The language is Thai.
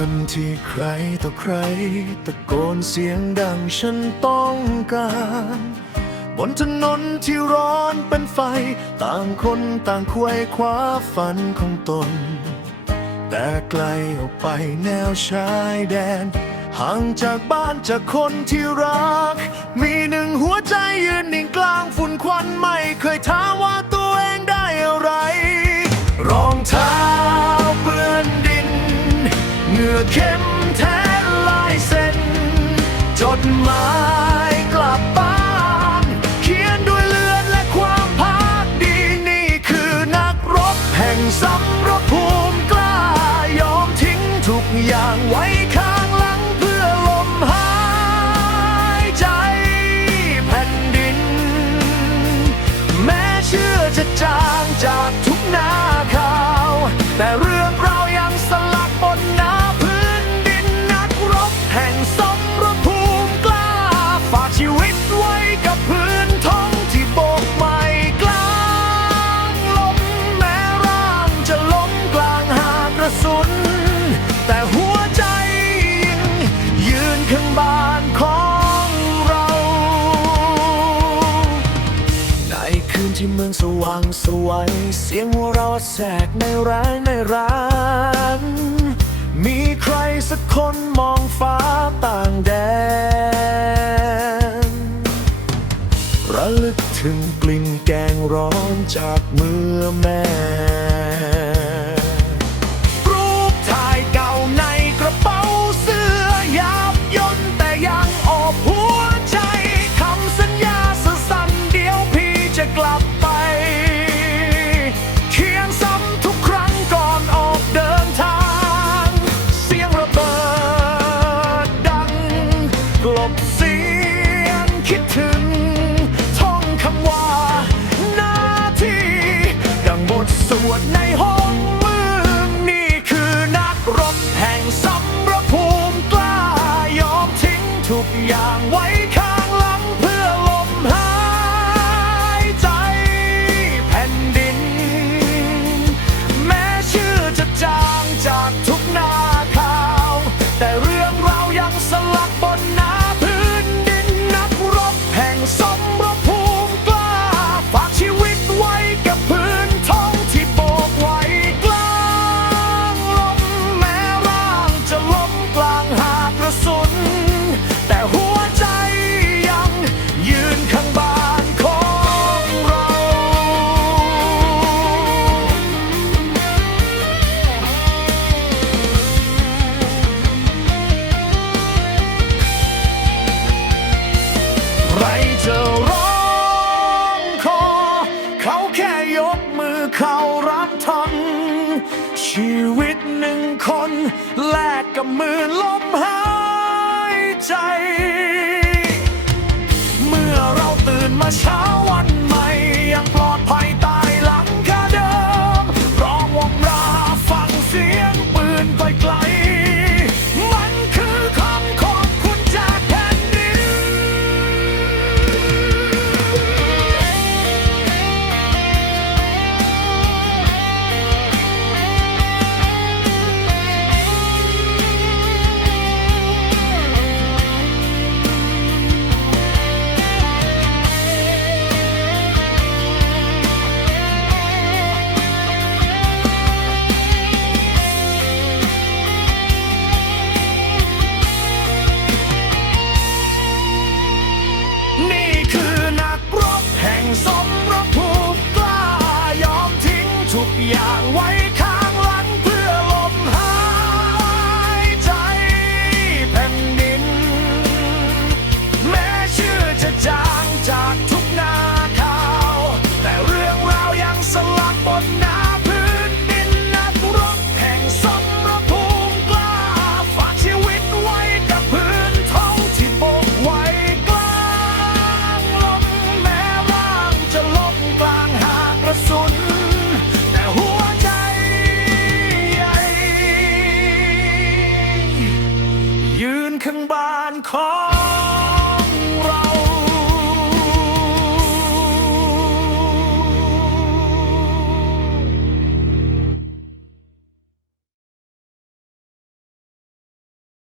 วันที่ใครต่อใคร ตะโกนเสียงดังฉันต้องการ บนถนนที่ร้อนเป็นไฟ ต่างคนต่างควยคว้าฝันของตน แต่ไกลออกไปแนวชายแดน ห่างจากบ้านจากคนที่รัก มีหนึ่งหัวใจยืนนิ่งกลางฝุ่นควันไม่เคยถาว่าต ดหมายกลับบ้านเขียนด้วยเลือดและความพักดีนี่คือนักรบแห่งสำรภูมิกล้ายอมทิ้งทุกอย่างไว้ข้างหลังเพื่อลมหายใจแผ่นดิน แม้เชื่อจะจางจา คืนที่เมืองสว่างสวัยเสียงหัวเราะแสกในร้านในร้านมีใครสักคนมองฟ้าต่างแดน ระลึกถึงกลิ่นแกงร้อนจากมือแม่ ระสุน แต่หัวใจยังยืนข้างบ้านของเราใครจะร้องขอ เขาแค่ยกมือเขารับทันชีวิตหนึ่งคน แลกกับมื่นลมหาย ใจ เมื่อเราตื่นมาเช้า ทิ้งทุกอย่างไว้